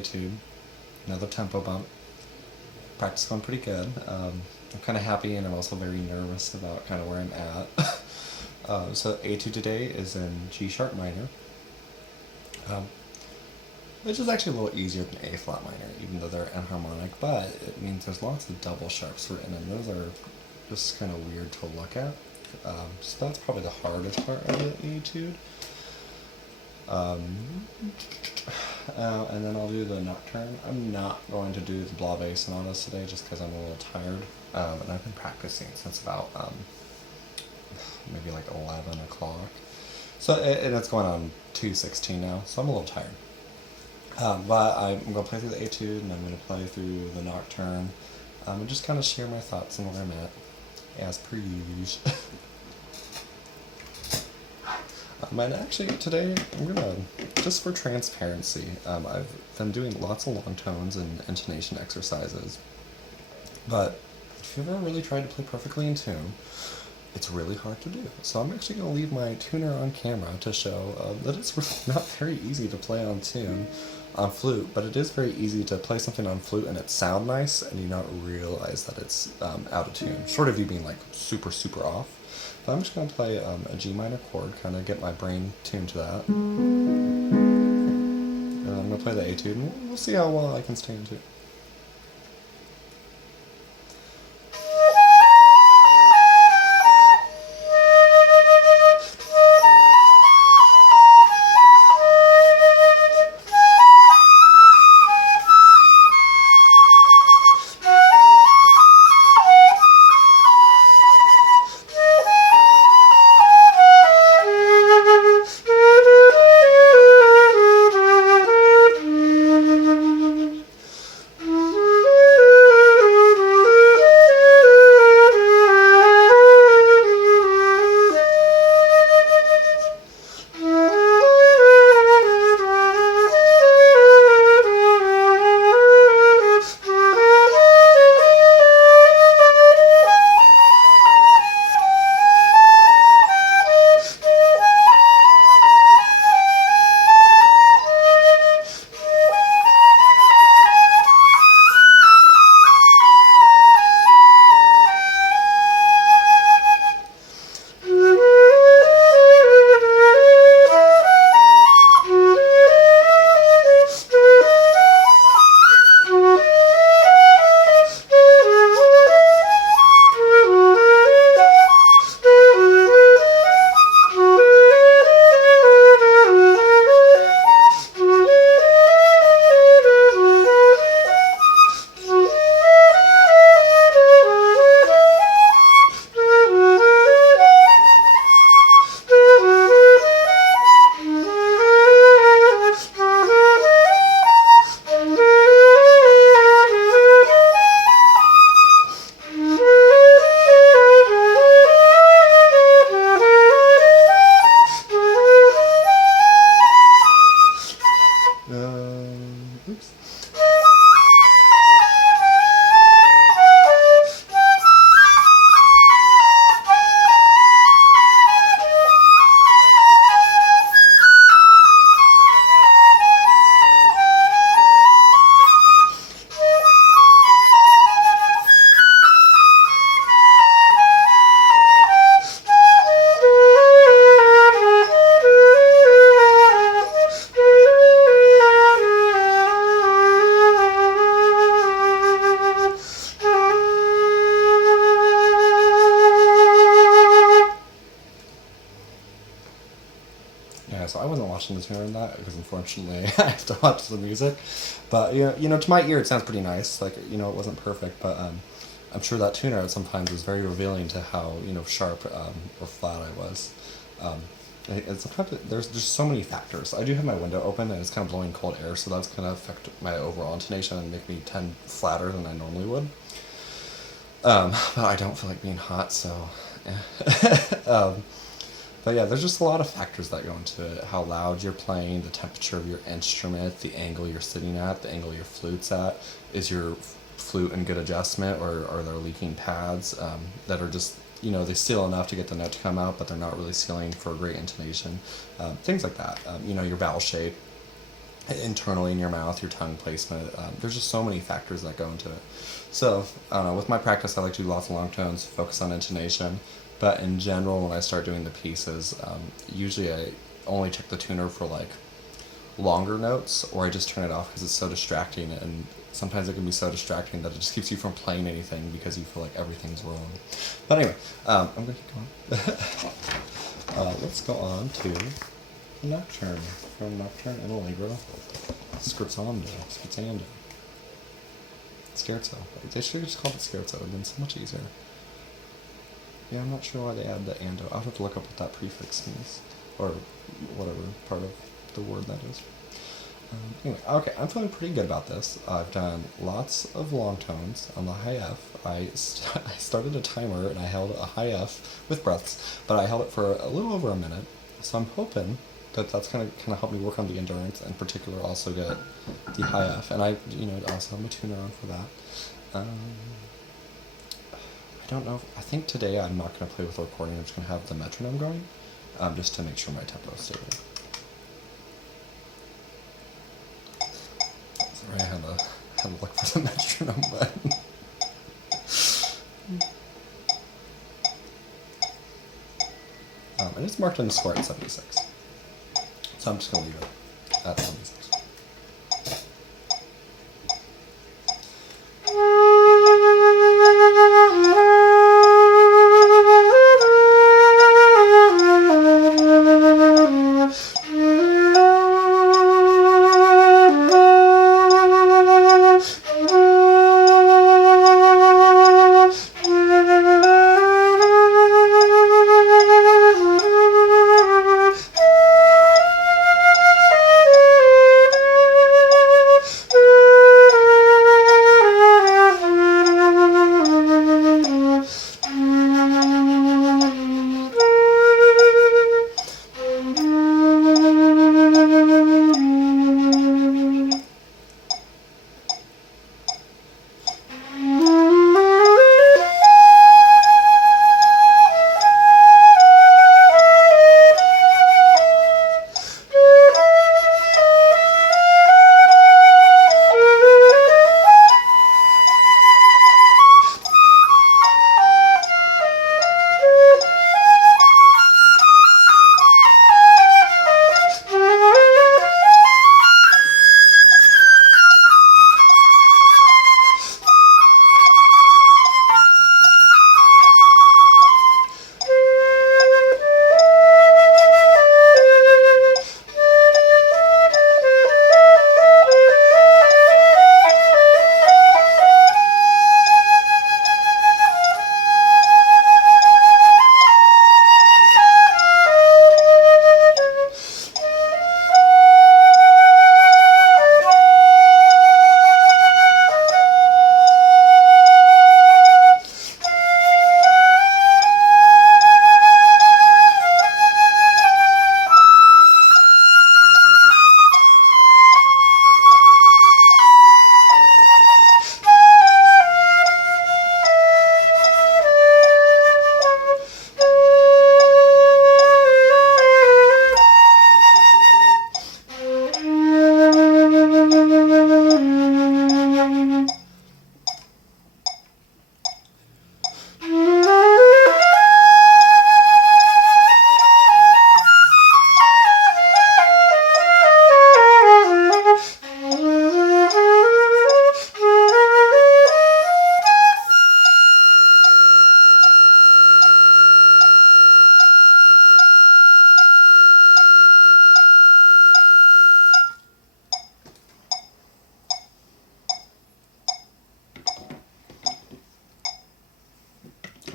Etude. Another tempo bump. Practice going pretty good. I'm kind of happy, and I'm also very nervous about kind of where I'm at. So Etude today is in G sharp minor, which is actually a little easier than A flat minor, even though they're enharmonic, but it means there's lots of double sharps written, and those are just kind of weird to look at. So that's probably the hardest part of the Etude. And then I'll do the Nocturne. I'm not going to do the Blave sonatas today just because I'm a little tired, and I've been practicing since about maybe like 11 o'clock. So, and it's going on 2:16 now, so I'm a little tired. But I'm going to play through the Etude, and I'm going to play through the Nocturne, and just kind of share my thoughts on where I'm at, as per usual. And actually today, I'm gonna, just for transparency, I've been doing lots of long tones and intonation exercises, but if you've ever really tried to play perfectly in tune, it's really hard to do. So I'm actually gonna leave my tuner on camera to show that it's really not very easy to play on tune on flute, but it is very easy to play something on flute and it sound nice and you not realize that it's out of tune, short of you being like super, super off. But I'm just going to play a G minor chord, kind of get my brain tuned to that. And I'm going to play the Etude, and we'll see how well I can stay in tune. Oops. Yeah, so I wasn't watching the tuner in that because unfortunately I have to watch the music. But to my ear it sounds pretty nice. Like, it wasn't perfect, but I'm sure that tuner at sometimes is very revealing to how sharp or flat I was. And sometimes there's just so many factors. I do have my window open and it's kind of blowing cold air, so that's going to affect my overall intonation and make me tend flatter than I normally would. But I don't feel like being hot, so. But yeah, there's just a lot of factors that go into it. How loud you're playing, the temperature of your instrument, the angle you're sitting at, the angle your flute's at. Is your flute in good adjustment, or are there leaking pads that are just, they seal enough to get the note to come out, but they're not really sealing for a great intonation. Things like that. Your vowel shape. internally in your mouth, your tongue placement. There's just so many factors that go into it. So, I don't know, with my practice, I like to do lots of long tones, focus on intonation. But in general, when I start doing the pieces, usually I only check the tuner for like longer notes, or I just turn it off because it's so distracting. And sometimes it can be so distracting that it just keeps you from playing anything because you feel like everything's wrong. But anyway, I'm going to keep going. Let's go on to Nocturne from Nocturne and Allegro. Scherzando. Scherzo. They should have just called it Scherzo. It would have been so much easier. Yeah, I'm not sure why they add the ando. I'll have to look up what that prefix means. Or whatever part of the word that is. Anyway, okay, I'm feeling pretty good about this. I've done lots of long tones on the high F. I started a timer and I held a high F with breaths, but I held it for a little over a minute. So I'm hoping that that's going to kind of help me work on the endurance, and in particular also get the high F. And I, also have my tuner on for that. I don't know. I think today I'm not going to play with the recording. I'm just going to have the metronome going, just to make sure my tempo is stable. Sorry, I had to look for the metronome button. And it's marked in the score at 76. So I'm just going to leave it at 76.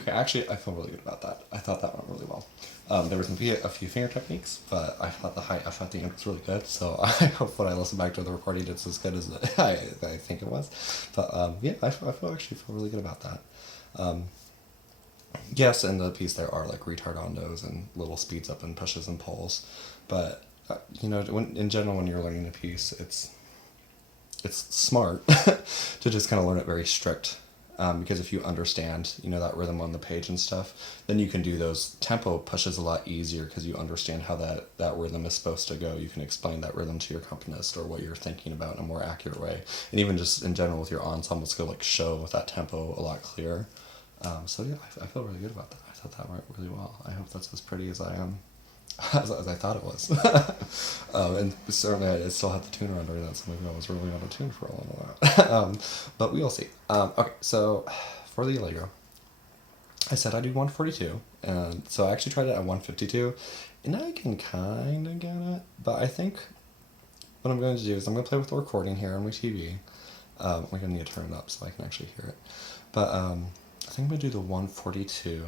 Okay, actually, I feel really good about that. I thought that went really well. There was maybe a few finger techniques, but I thought the high F at the end was really good, so I hope when I listen back to the recording it's as good as I think it was. But yeah, I actually feel really good about that. Yes, in the piece there are like retardandos and little speeds up and pushes and pulls, but in general when you're learning a piece, it's smart to just kind of learn it very strict. because if you understand, that rhythm on the page and stuff, then you can do those tempo pushes a lot easier because you understand how that rhythm is supposed to go. You can explain that rhythm to your accompanist or what you're thinking about in a more accurate way. And even just in general with your ensembles, go like show with that tempo a lot clearer. So yeah, I feel really good about that. I thought that went really well. I hope that's as pretty as I am. As I thought it was. And certainly I still have the tuner under that, so maybe I was really out of tune for a little while. But we'll see. Okay, so for the Allegro, I said I do 142, and so I actually tried it at 152, and I can kind of get it, but I think what I'm going to do is I'm going to play with the recording here on my TV. We're going to need to turn it up so I can actually hear it. But I think I'm going to do the 142.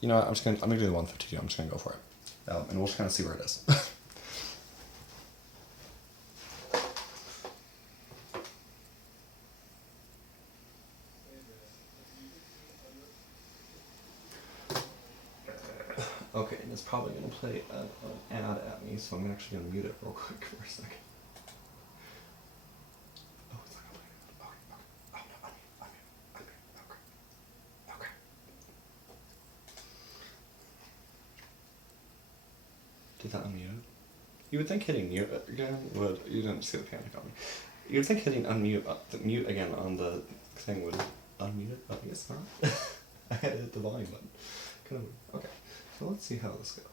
You know what, I'm going to do the 152, I'm just going to go for it. And we'll just kind of see where it is. Okay, and it's probably going to play an ad at me, so I'm actually going to mute it real quick for a second. Oh, it's not going to play. Okay. Oh, no, unmute. Okay. Did that unmute? You would think hitting mute again would... You didn't see the panic on me. You would think hitting unmute, mute again on the thing would unmute it, but I guess not. I had to hit the volume button. Kind of weird. Okay, so let's see how this goes.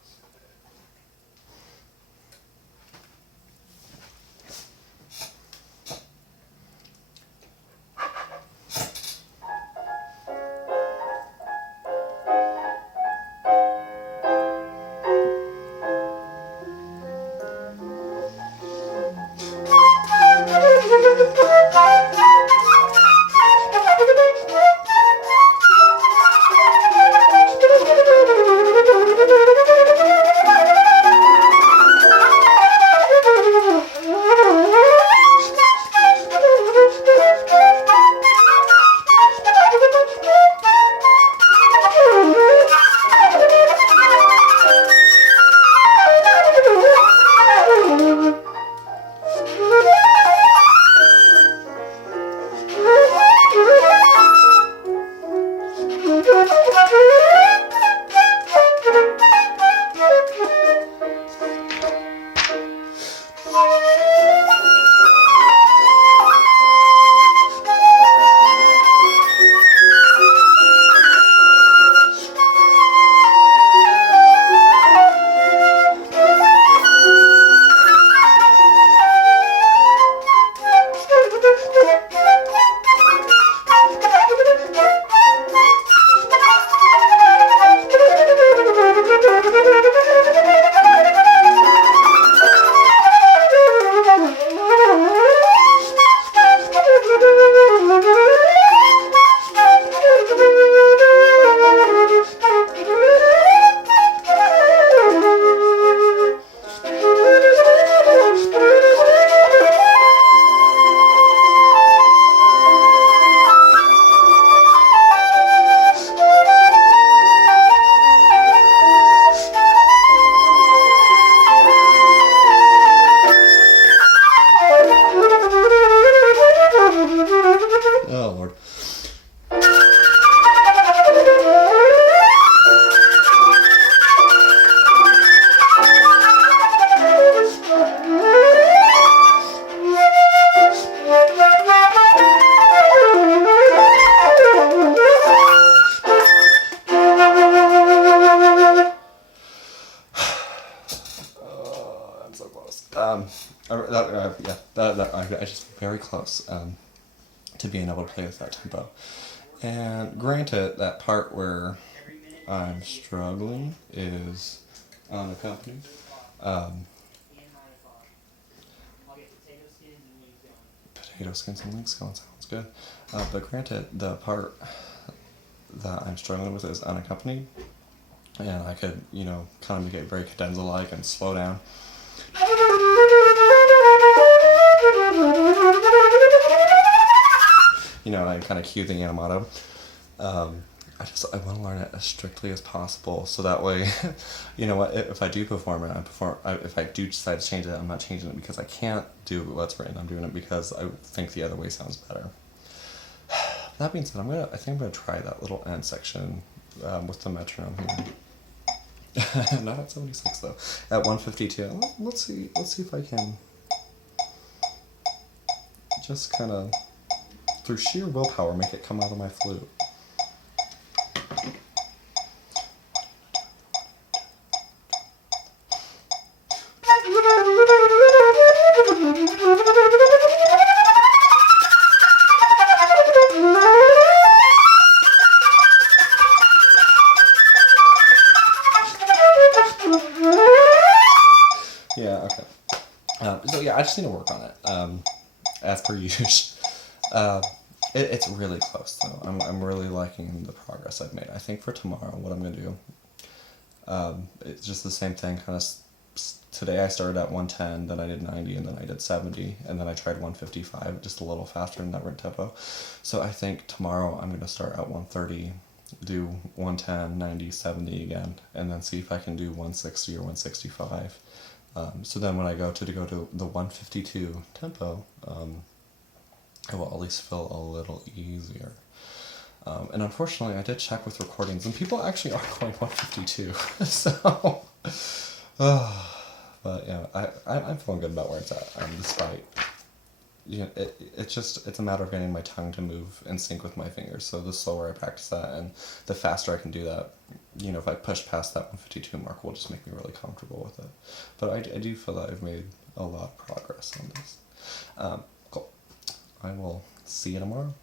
I just very close to being able to play with that tempo. And granted, that part where I'm struggling is unaccompanied. Potato skins and links going sounds good. But granted, the part that I'm struggling with is unaccompanied. And I could, kind of make it very cadenza-like and slow down. I kind of cue the animato. I want to learn it as strictly as possible, so that way, if I do perform it, if I do decide to change it, I'm not changing it because I can't do what's written. I'm doing it because I think the other way sounds better. That being said, I think I'm gonna try that little end section with the metronome here. Not at 76 though. At 152. Let's see if I can just kind of, through sheer willpower, make it come out of my flute. Yeah, okay. So yeah, I just need to work on it, as per usual. It's really close though. I'm really liking the progress I've made. I think for tomorrow, what I'm gonna do, it's just the same thing. Kind of today I started at 110, then I did 90, and then I did 70, and then I tried 155, just a little faster in that rhythm tempo. So I think tomorrow I'm gonna start at 130, do 110, 90, 70 again, and then see if I can do 160 or 165. So then when I go to the 152 tempo, it will at least feel a little easier. And unfortunately, I did check with recordings, and people actually are going 152. So, but yeah, I'm feeling good about where it's at, despite, it's a matter of getting my tongue to move in sync with my fingers. So the slower I practice that, and the faster I can do that, if I push past that 152 mark, will just make me really comfortable with it. But I do feel that I've made a lot of progress on this. Cool. I will see you tomorrow.